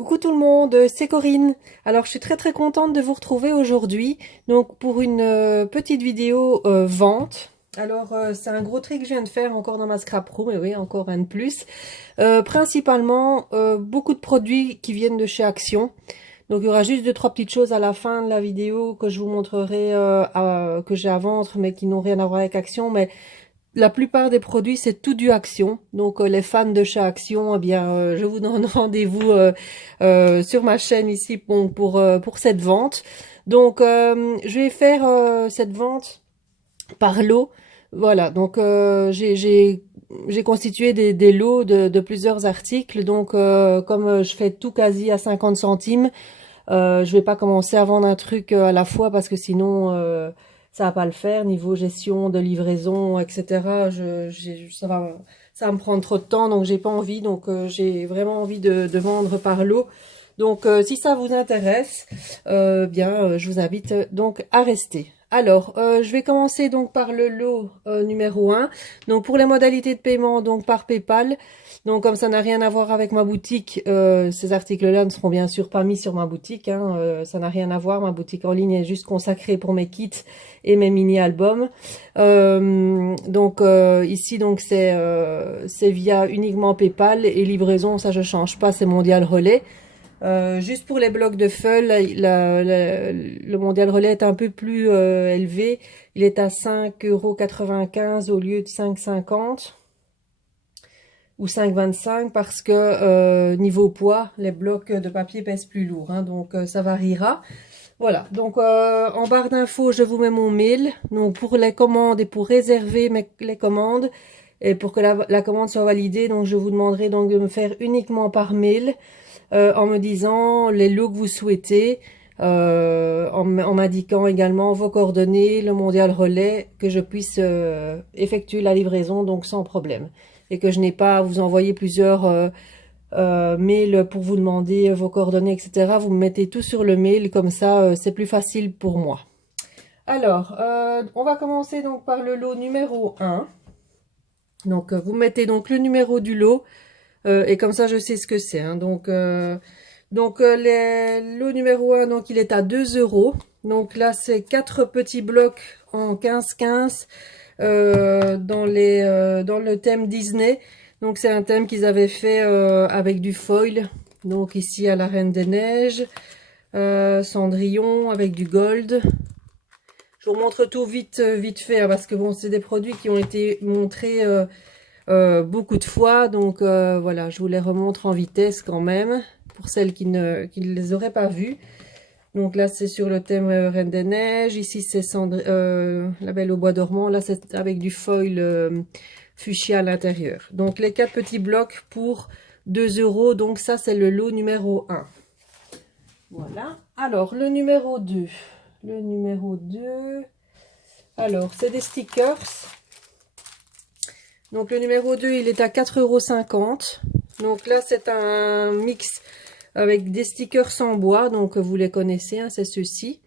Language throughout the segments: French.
Coucou tout le monde, c'est Corinne. Alors je suis très contente de vous retrouver aujourd'hui donc pour une petite vidéo vente. Alors c'est un gros tri que je viens de faire encore dans ma scrap room, et oui encore un de plus. Principalement beaucoup de produits qui viennent de chez Action. Donc il y aura juste deux trois petites choses à la fin de la vidéo que je vous montrerai que j'ai à vendre mais qui n'ont rien à voir avec Action. Mais la plupart des produits, c'est tout du Action. Donc, les fans de chez Action, eh bien, je vous donne rendez-vous sur ma chaîne ici pour cette vente. Donc, je vais faire cette vente par lot. Voilà, donc j'ai constitué des lots de plusieurs articles. Donc, comme je fais tout quasi à 50 centimes, je vais pas commencer à vendre un truc à la fois parce que sinon ça va pas le faire niveau gestion de livraison, etc. Ça va me prendre trop de temps, donc j'ai pas envie. Donc j'ai vraiment envie de vendre par lot. Donc si ça vous intéresse, je vous invite donc à rester. Alors, je vais commencer donc par le lot numéro 1. Donc pour les modalités de paiement, donc par PayPal. Donc comme ça n'a rien à voir avec ma boutique, ces articles-là ne seront bien sûr pas mis sur ma boutique, hein, ça n'a rien à voir, ma boutique en ligne est juste consacrée pour mes kits et mes mini-albums. Ici donc c'est via uniquement PayPal et livraison, ça je change pas, c'est Mondial Relais. Juste pour les blocs de feuilles, le Mondial Relais est un peu plus élevé, il est à 5,95 € au lieu de 5,50 € ou 5,25 parce que niveau poids, les blocs de papier pèsent plus lourd, hein, donc ça variera. Voilà, donc en barre d'infos, je vous mets mon mail. Donc pour les commandes et pour réserver les commandes et pour que la commande soit validée, donc je vous demanderai donc de me faire uniquement par mail en me disant les lots que vous souhaitez, en m'indiquant également vos coordonnées, le Mondial Relais, que je puisse effectuer la livraison donc sans problème. Et que je n'ai pas à vous envoyer plusieurs mails pour vous demander vos coordonnées, etc. Vous me mettez tout sur le mail, comme ça c'est plus facile pour moi. Alors, on va commencer donc par le lot numéro 1. Donc, vous mettez donc le numéro du lot, et comme ça je sais ce que c'est, hein. Le lot numéro 1, donc il est à 2 €. Donc là, c'est 4 petits blocs en 15-15 dans le thème Disney. Donc c'est un thème qu'ils avaient fait avec du foil. Donc ici à la Reine des Neiges, Cendrillon avec du gold. Je vous montre tout vite fait, hein, parce que bon, c'est des produits qui ont été montrés beaucoup de fois. Donc voilà, je vous les remontre en vitesse quand même pour celles qui ne les auraient pas vus. Donc là, c'est sur le thème Reine des Neiges. Ici, c'est La Belle au Bois dormant. Là, c'est avec du foil fuchsia à l'intérieur. Donc, les 4 petits blocs pour 2 €. Donc, ça, c'est le lot numéro 1. Voilà. Alors, le numéro 2. Le numéro 2. Alors, c'est des stickers. Donc, le numéro 2, il est à 4,50 €. Donc là, c'est un mix avec des stickers en bois, donc vous les connaissez, hein, c'est ceux-ci.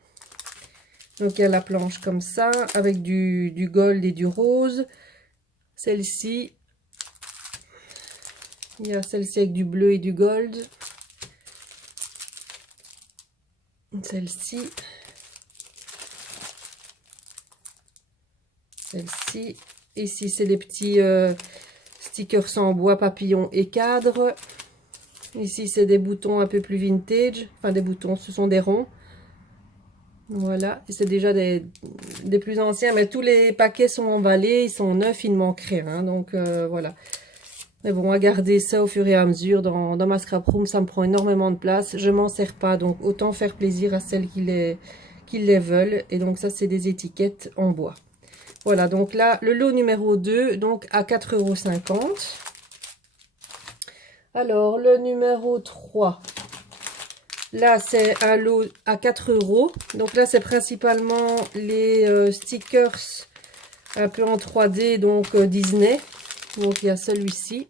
Donc il y a la planche comme ça, avec du gold et du rose. Celle-ci, il y a celle-ci avec du bleu et du gold. Celle-ci. Celle-ci. Ici, c'est des petits stickers en bois, papillons et cadres. Ici, c'est des boutons un peu plus vintage. Enfin, des boutons, ce sont des ronds. Voilà, c'est déjà des plus anciens, mais tous les paquets sont emballés, ils sont neufs, il ne manque rien, hein, donc voilà. Mais bon, à garder ça au fur et à mesure dans ma scrap room, ça me prend énormément de place, je m'en sers pas, donc autant faire plaisir à celles qui les veulent. Et donc ça, c'est des étiquettes en bois. Voilà, donc là, le lot numéro 2, donc à 4,50 €. Alors, le numéro 3... Là, c'est un lot à 4 €. Donc là, c'est principalement les stickers un peu en 3D, donc Disney. Donc il y a celui-ci.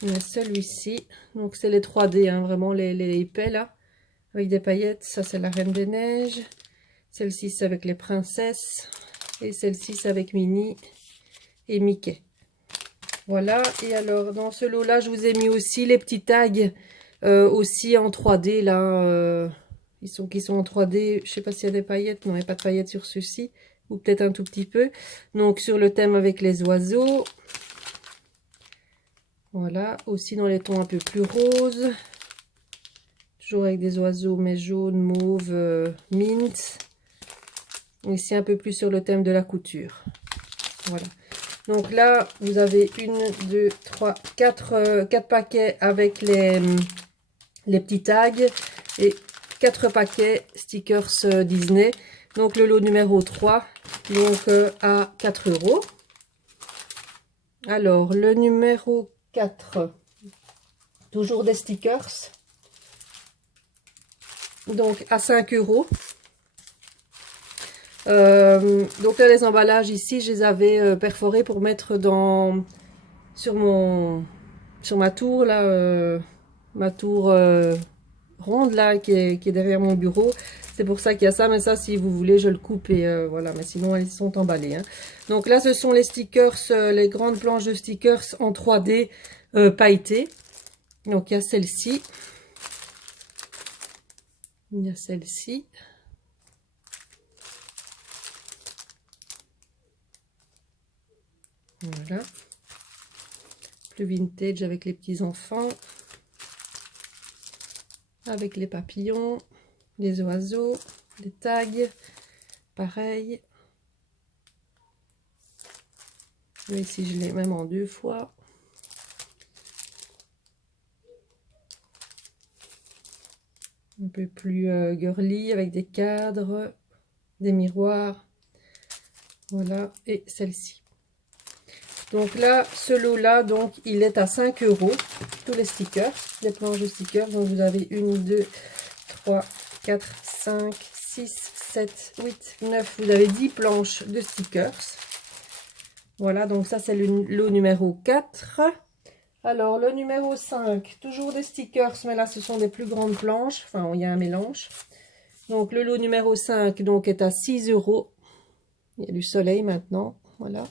Il y a celui-ci. Donc c'est les 3D, hein, vraiment les épais là, avec des paillettes. Ça, c'est la Reine des Neiges. Celle-ci, c'est avec les princesses. Et celle-ci, c'est avec Minnie et Mickey. Voilà, et alors dans ce lot là je vous ai mis aussi les petits tags aussi en 3D là, qui sont en 3D. Je sais pas s'il y a des paillettes, non il n'y a pas de paillettes sur ceux-ci, ou peut-être un tout petit peu. Donc sur le thème avec les oiseaux, voilà, aussi dans les tons un peu plus roses, toujours avec des oiseaux mais jaune, mauve, mint. Ici un peu plus sur le thème de la couture. Voilà. Donc là, vous avez 1, 2, 3, 4 paquets avec les petits tags et 4 paquets stickers Disney. Donc le lot numéro 3, donc à 4 €. Alors le numéro 4, toujours des stickers. Donc à 5 €. Donc là, les emballages ici, je les avais perforés pour mettre sur ma tour là, ma tour ronde là qui est derrière mon bureau. C'est pour ça qu'il y a ça, mais ça si vous voulez je le coupe et voilà, mais sinon elles sont emballées, hein. Donc là ce sont les stickers, les grandes planches de stickers en 3D pailletées. Donc il y a celle-ci, il y a celle-ci. Voilà, plus vintage avec les petits enfants, avec les papillons, les oiseaux, les tags, pareil. Mais ici je l'ai même en 2 fois. Un peu plus girly avec des cadres, des miroirs. Voilà, et celle-ci. Donc là, ce lot-là, donc il est à 5 €. Tous les stickers, les planches de stickers. Donc vous avez 1, 2, 3, 4, 5, 6, 7, 8, 9. Vous avez 10 planches de stickers. Voilà, donc ça c'est le lot numéro 4. Alors le numéro 5, toujours des stickers, mais là ce sont des plus grandes planches. Enfin, il y a un mélange. Donc le lot numéro 5 donc, est à 6 €. Il y a du soleil maintenant. Voilà.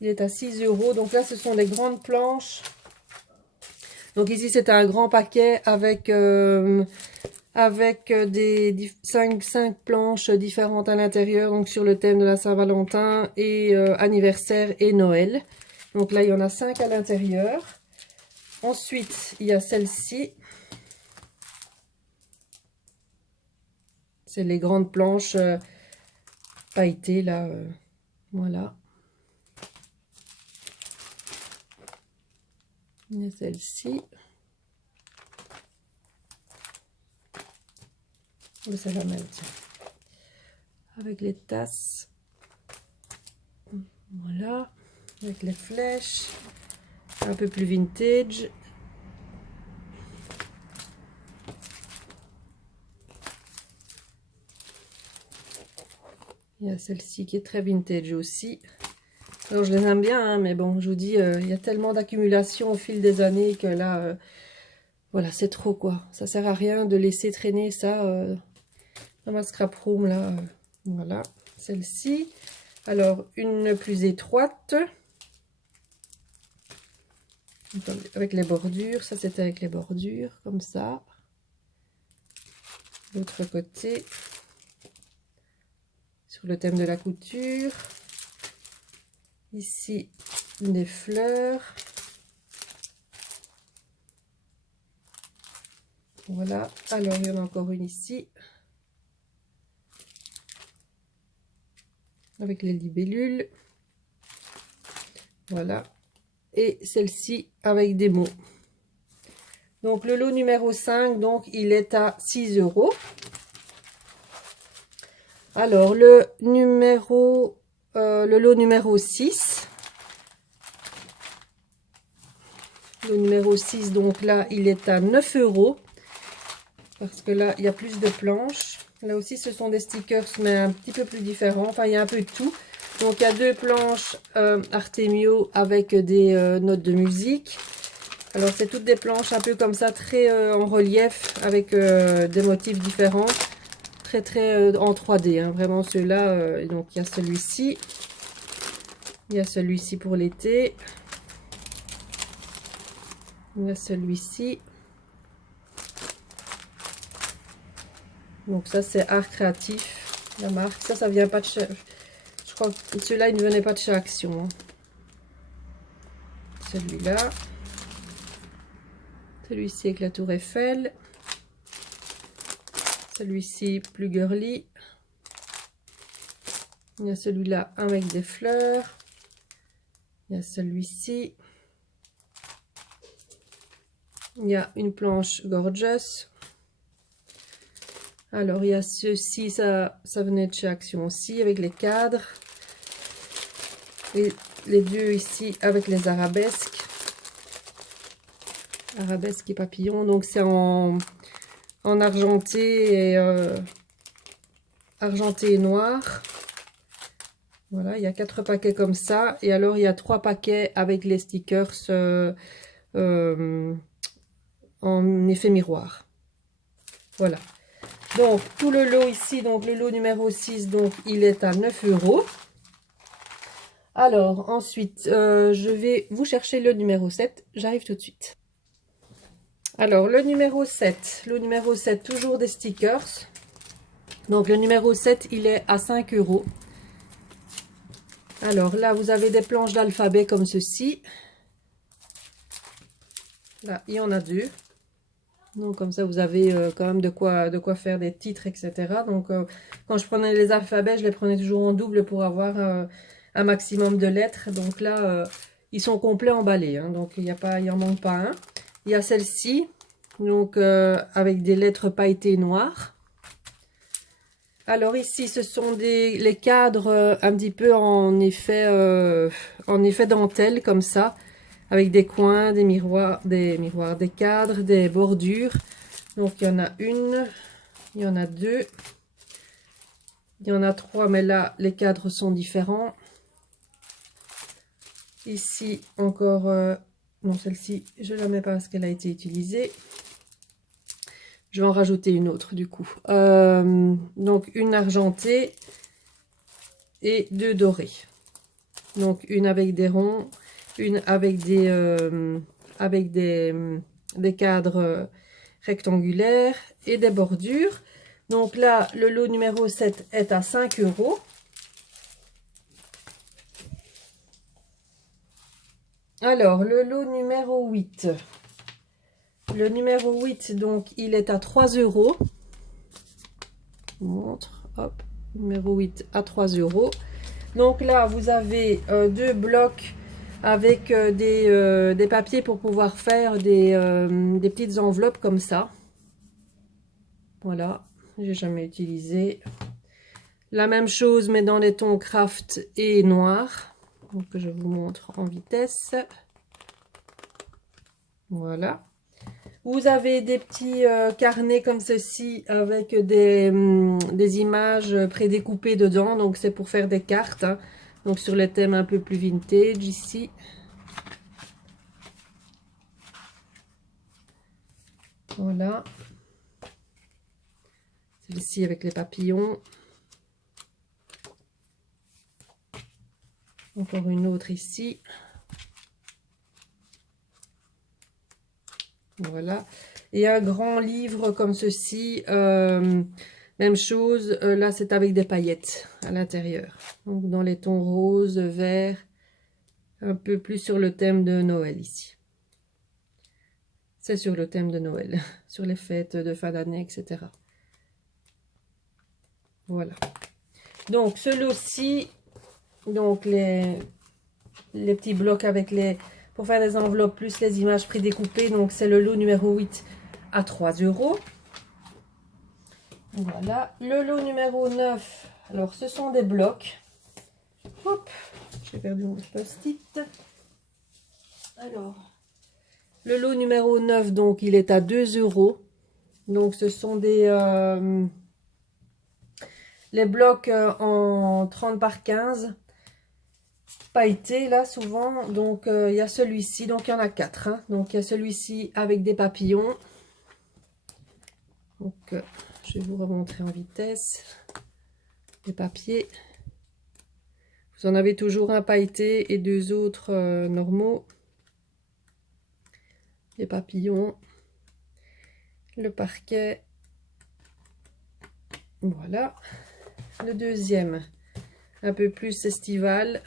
Il est à 6 €. Donc là, ce sont des grandes planches. Donc ici, c'est un grand paquet avec, des 5 planches différentes à l'intérieur. Donc sur le thème de la Saint-Valentin et anniversaire et Noël. Donc là, il y en a 5 à l'intérieur. Ensuite, il y a celle-ci. C'est les grandes planches pailletées là. Voilà. Il y a celle-ci. C'est la même, tiens. Avec les tasses. Voilà. Avec les flèches. Un peu plus vintage. Il y a celle-ci qui est très vintage aussi. Alors je les aime bien, hein, mais bon, je vous dis, il y a tellement d'accumulation au fil des années que là, voilà, c'est trop quoi. Ça sert à rien de laisser traîner ça dans ma scrap room là. Voilà, celle-ci. Alors une plus étroite. Avec les bordures, ça c'était avec les bordures, comme ça. L'autre côté. Sur le thème de la couture. Ici, des fleurs. Voilà. Alors, il y en a encore une ici. Avec les libellules. Voilà. Et celle-ci avec des mots. Donc, le lot numéro 5, donc, il est à 6 €. Alors, le lot numéro 6. Le numéro 6, donc là, il est à 9 €. Parce que là, il y a plus de planches. Là aussi, ce sont des stickers, mais un petit peu plus différents. Enfin, il y a un peu de tout. Donc, il y a 2 planches Artemio avec des notes de musique. Alors, c'est toutes des planches un peu comme ça, très en relief, avec des motifs différents. Très en 3D, hein, vraiment ceux-là. Donc, il y a celui-ci. Il y a celui-ci pour l'été. Il y a celui-ci. Donc ça c'est Art Créatif, la marque. Ça vient pas de chez... Je crois que celui-là il ne venait pas de chez Action. Celui-là. Celui-ci avec la tour Eiffel. Celui-ci plus girly. Il y a celui-là avec des fleurs. Il y a celui-ci. Il y a une planche gorgeous. Alors il y a ceci, ça venait de chez Action aussi, avec les cadres. Et les deux ici avec les arabesques. Arabesque et papillon. Donc c'est en argenté et noir. Voilà, il y a 4 paquets comme ça. Et alors il y a 3 paquets avec les stickers en effet miroir. Voilà. Donc tout le lot ici, donc le lot numéro 6, donc il est à 9 €. Alors ensuite, je vais vous chercher le numéro 7. J'arrive tout de suite. Alors le numéro 7, toujours des stickers. Donc le numéro 7, il est à 5 €. Alors là, vous avez des planches d'alphabet comme ceci. Là, il y en a 2. Donc comme ça, vous avez quand même de quoi faire des titres, etc. Donc quand je prenais les alphabets, je les prenais toujours en double pour avoir un maximum de lettres. Donc là, ils sont complets emballés. Hein, donc il en manque pas un. Il y a celle-ci, donc avec des lettres pailletées noires. Alors ici, ce sont les cadres un petit peu en effet dentelle comme ça, avec des coins, des miroirs, des cadres, des bordures. Donc il y en a une, il y en a 2, il y en a 3, mais là les cadres sont différents. Ici encore, non celle-ci je la mets pas parce qu'elle a été utilisée. Je vais en rajouter une autre du coup. Donc une argentée et 2 dorées. Donc une avec des ronds, une avec des cadres rectangulaires et des bordures. Donc là, le lot numéro 7 est à 5 €. Alors, le lot numéro 8. Le numéro 8, donc, il est à 3 €. Je vous montre, hop, numéro 8 à 3 €. Donc là, vous avez 2 blocs avec des papiers pour pouvoir faire des petites enveloppes comme ça. Voilà, j'ai jamais utilisé. La même chose, mais dans les tons craft et noir. Donc je vous montre en vitesse. Voilà. Vous avez des petits carnets comme ceci avec des images prédécoupées dedans. Donc c'est pour faire des cartes. Hein. Donc sur les thèmes un peu plus vintage ici. Voilà. Celle-ci avec les papillons. Encore une autre ici. Voilà. Et un grand livre comme ceci. Même chose. Là, c'est avec des paillettes à l'intérieur. Donc, dans les tons rose, vert. Un peu plus sur le thème de Noël ici. C'est sur le thème de Noël. Sur les fêtes de fin d'année, etc. Voilà. Donc, ce lot-ci. Donc, les petits blocs avec pour faire des enveloppes plus les images prédécoupées. Donc, c'est le lot numéro 8 à 3 €. Voilà. Le lot numéro 9. Alors, ce sont des blocs. Hop, j'ai perdu mon post-it. Alors, le lot numéro 9, donc, il est à 2 €. Donc, ce sont les blocs en 30 par 15. Pailleté là souvent. Donc il y a celui-ci, donc il y en a 4 hein. Donc il y a celui-ci avec des papillons. Donc je vais vous remontrer en vitesse les papiers. Vous en avez toujours un pailleté et 2 autres normaux. les papillons, le parquet. Voilà. Le deuxième, un peu plus estival.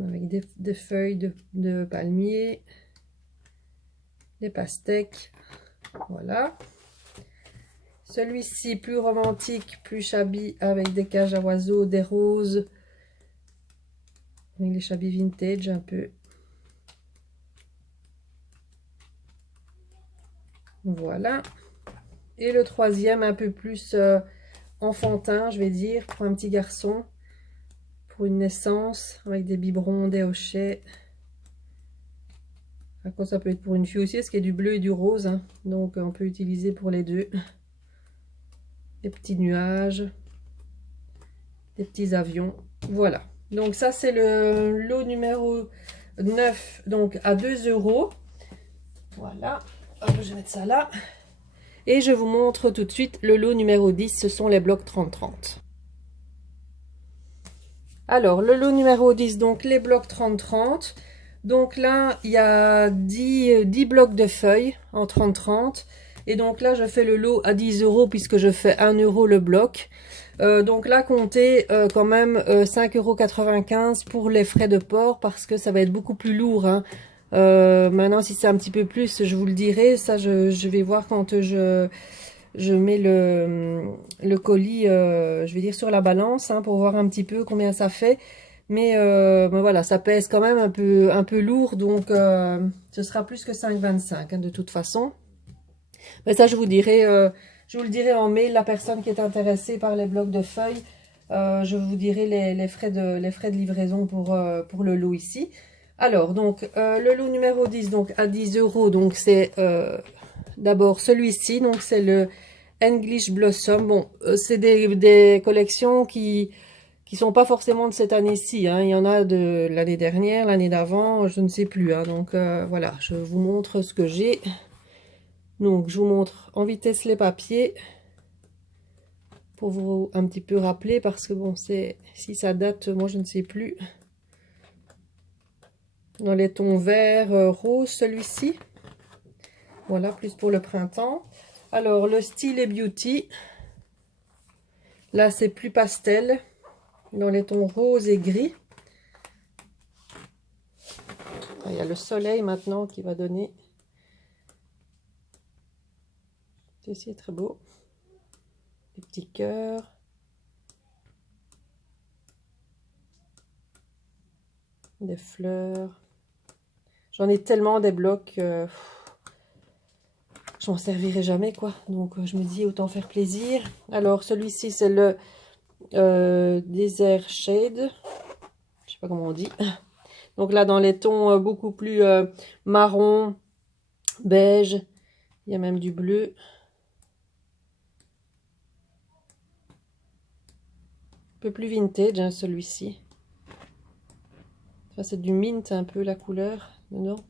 Avec des feuilles de palmier, des pastèques. Voilà. Celui-ci, plus romantique, plus shabby, avec des cages à oiseaux, des roses. Avec les shabby vintage un peu. Voilà. Et le troisième, un peu plus enfantin, je vais dire, pour un petit garçon. Pour une naissance, avec des biberons, des hochets. Par contre, ça peut être pour une fille aussi, parce qu'il y a du bleu et du rose. Hein. Donc, on peut utiliser pour les deux. Des petits nuages. Des petits avions. Voilà. Donc, ça, c'est le lot numéro 9. Donc, à 2 €. Voilà. Hop, je vais mettre ça là. Et je vous montre tout de suite le lot numéro 10. Ce sont les blocs 30-30. Alors, le lot numéro 10, donc les blocs 30-30. Donc là, il y a 10 blocs de feuilles en 30-30. Et donc là, je fais le lot à 10 € puisque je fais 1 € le bloc. Donc là, comptez quand même 5,95 € pour les frais de port parce que ça va être beaucoup plus lourd. Hein. Maintenant, si c'est un petit peu plus, je vous le dirai. Ça, je vais voir quand je mets le colis, je vais dire sur la balance, hein, pour voir un petit peu combien ça fait. Mais ben voilà, ça pèse quand même un peu lourd, donc ce sera plus que 5,25 hein, de toute façon. Mais ça, je vous le dirai en mail, la personne qui est intéressée par les blocs de feuilles. Je vous dirai les frais de livraison pour le lot ici. Alors, donc, le lot numéro 10, donc à 10 €, donc c'est d'abord celui-ci, donc c'est le English Blossom. Bon, c'est des collections qui sont pas forcément de cette année-ci. Hein. Il y en a de l'année dernière, l'année d'avant, je ne sais plus. Hein. Donc voilà, je vous montre ce que j'ai. Donc je vous montre en vitesse les papiers pour vous un petit peu rappeler parce que bon, si ça date, moi je ne sais plus. Dans les tons vert, rose, celui-ci. Voilà, plus pour le printemps. Alors le Style et Beauty. Là c'est plus pastel. Dans les tons rose et gris. Il y a le soleil maintenant qui va donner. Ceci est très beau. Des petits cœurs. Des fleurs. J'en ai tellement des blocs. Je m'en servirai jamais quoi. Donc je me dis autant faire plaisir. Alors celui-ci c'est le Desert Shade. Je sais pas comment on dit. Donc là dans les tons beaucoup plus marron, beige. Il y a même du bleu. Un peu plus vintage hein, celui-ci. Ça c'est du mint un peu la couleur dedans.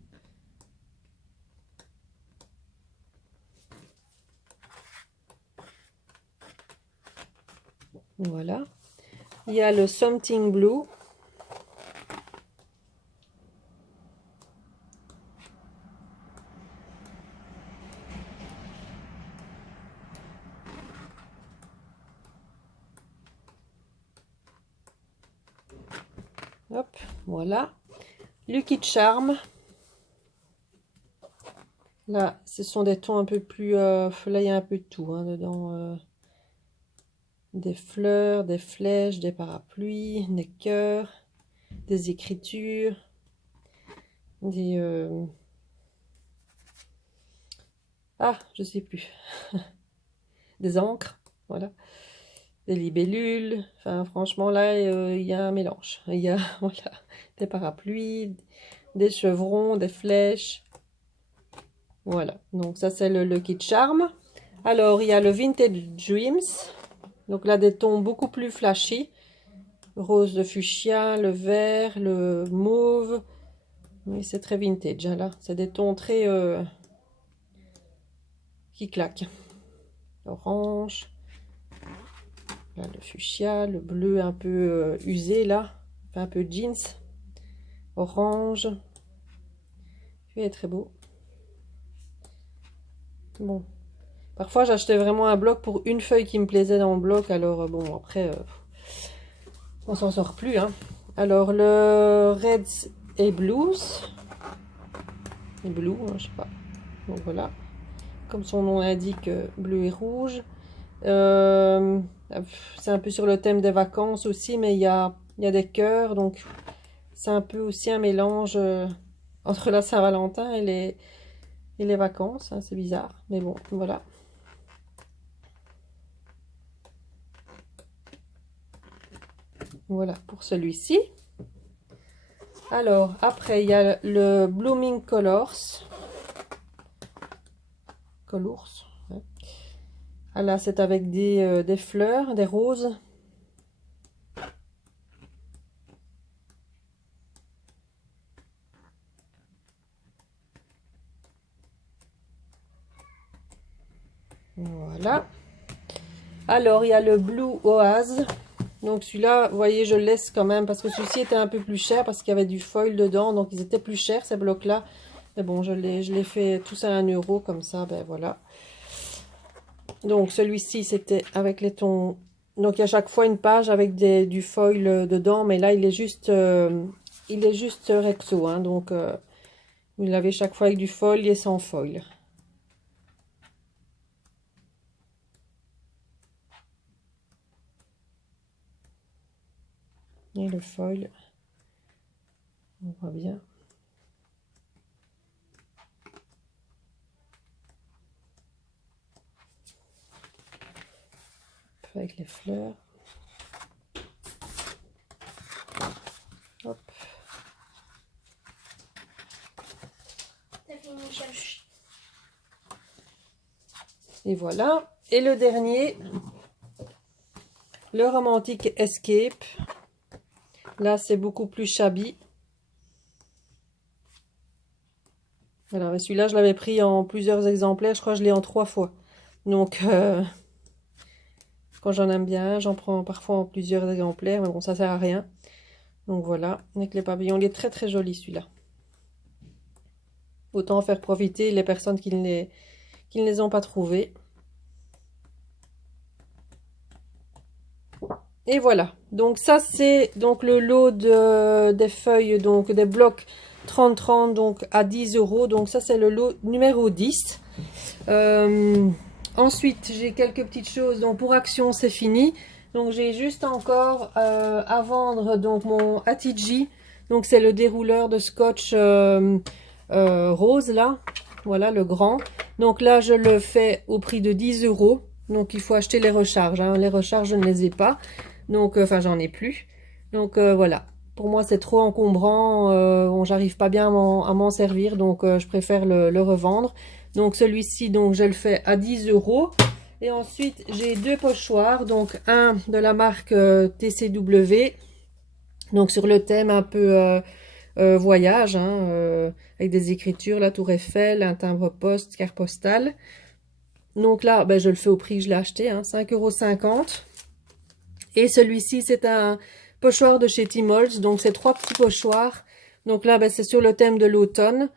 Voilà. Il y a le Something Blue. Hop, voilà. Lucky Charm. Là, ce sont des tons un peu plus... là, il y a un peu de tout hein, dedans. Des fleurs, des flèches, des parapluies, des cœurs, des écritures, des... Ah, je sais plus. Des encres, voilà. Des libellules. Enfin, franchement, là, il y a un mélange. Il y a, voilà, des parapluies, des chevrons, des flèches. Voilà, donc ça, c'est le kit charme. Alors, il y a le Vintage Dreams. Donc là, des tons beaucoup plus flashy. Rose de fuchsia, le vert, le mauve. Oui, c'est très vintage, hein, là. C'est des tons très... qui claquent. Orange. Là, le fuchsia, le bleu un peu usé là, un peu jeans, orange. Il est très beau. Bon, parfois j'achetais vraiment un bloc pour une feuille qui me plaisait dans le bloc, alors bon, après on s'en sort plus, hein. Alors le Reds et Blues, et Blue, hein, je sais pas. Donc voilà, comme son nom l'indique, bleu et rouge. C'est un peu sur le thème des vacances aussi, mais il y a des cœurs, donc c'est un peu aussi un mélange entre la Saint-Valentin et les vacances, hein, c'est bizarre, mais bon, voilà. Voilà pour celui-ci. Alors, après, il y a le Blooming Colors. Ouais. Ah là, c'est avec des fleurs, des roses. Voilà. Alors, il y a le Blue Oase. Donc, celui-là, vous voyez, je le laisse quand même parce que celui-ci était un peu plus cher parce qu'il y avait du foil dedans. Donc, ils étaient plus chers, ces blocs-là. Mais bon, je les fait tous à 1 € comme ça. Ben voilà. Donc, celui-ci, c'était avec les tons. Donc, il y a chaque fois une page avec du foil dedans. Mais là, il est juste Rexo. Hein, donc, vous l'avez chaque fois avec du foil et sans foil. Et le foil, on voit bien. Avec les fleurs. Hop. Et voilà. Et le dernier, le Romantic Escape. Là, c'est beaucoup plus shabby. Voilà, celui-là, je l'avais pris en plusieurs exemplaires. Je crois que je l'ai en 3 fois. Donc, quand j'en aime bien, j'en prends parfois en plusieurs exemplaires. Mais bon, ça sert à rien. Donc voilà, avec les papillons. Il est très très joli celui-là. Autant faire profiter les personnes qui ne les ont pas trouvés. Et voilà, donc ça c'est donc le lot des feuilles, donc des blocs 30-30, donc à 10 €. Donc ça c'est le lot numéro 10. Ensuite j'ai quelques petites choses, donc pour Action c'est fini. Donc j'ai juste encore à vendre donc mon Atiji. Donc c'est le dérouleur de scotch rose là, voilà le grand. Donc là je le fais au prix de 10 €. Donc il faut acheter les recharges, hein. Les recharges je ne les ai pas. Donc, enfin, j'en ai plus. Donc, voilà. Pour moi, c'est trop encombrant. Bon, j'arrive pas bien à m'en servir. Donc, je préfère le revendre. Donc, celui-ci, donc, je le fais à 10 €. Et ensuite, j'ai 2 pochoirs. Donc, un de la marque TCW. Donc, sur le thème un peu voyage. Hein, avec des écritures, la Tour Eiffel, un timbre-poste, carte postale. Donc là, ben, je le fais au prix que je l'ai acheté. Hein, 5,50 €. Et celui-ci, c'est un pochoir de chez Tmall. Donc, c'est 3 petits pochoirs. Donc là, ben, c'est sur le thème de l'automne.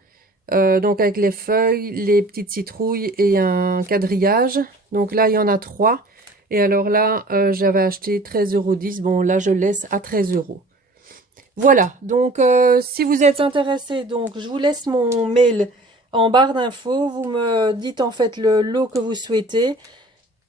Donc, avec les feuilles, les petites citrouilles et un quadrillage. Donc là, il y en a 3. Et alors là, j'avais acheté 13,10 €. Bon, là, je laisse à 13 €. Voilà. Donc, si vous êtes intéressé, donc, je vous laisse mon mail en barre d'infos. Vous me dites en fait le lot que vous souhaitez.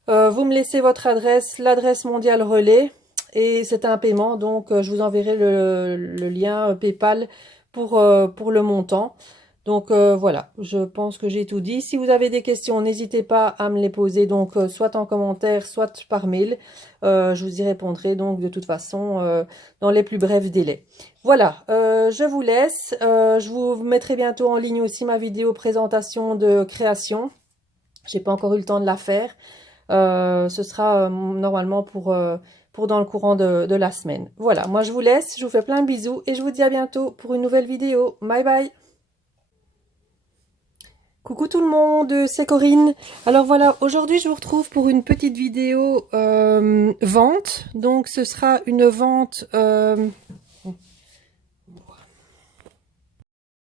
Vous me laissez votre adresse, l'adresse mondiale relais, et c'est un paiement, donc je vous enverrai le lien PayPal pour le montant. Donc voilà, je pense que j'ai tout dit. Si vous avez des questions, n'hésitez pas à me les poser, donc soit en commentaire, soit par mail. Je vous y répondrai donc de toute façon dans les plus brefs délais. Voilà, je vous laisse. Je vous mettrai bientôt en ligne aussi ma vidéo présentation de création. J'ai pas encore eu le temps de la faire. Ce sera normalement pour dans le courant de la semaine. Voilà, moi je vous laisse, je vous fais plein de bisous et je vous dis à bientôt pour une nouvelle vidéo. Bye bye! Coucou tout le monde, c'est Corinne. Alors voilà, aujourd'hui je vous retrouve pour une petite vidéo vente. Donc ce sera une vente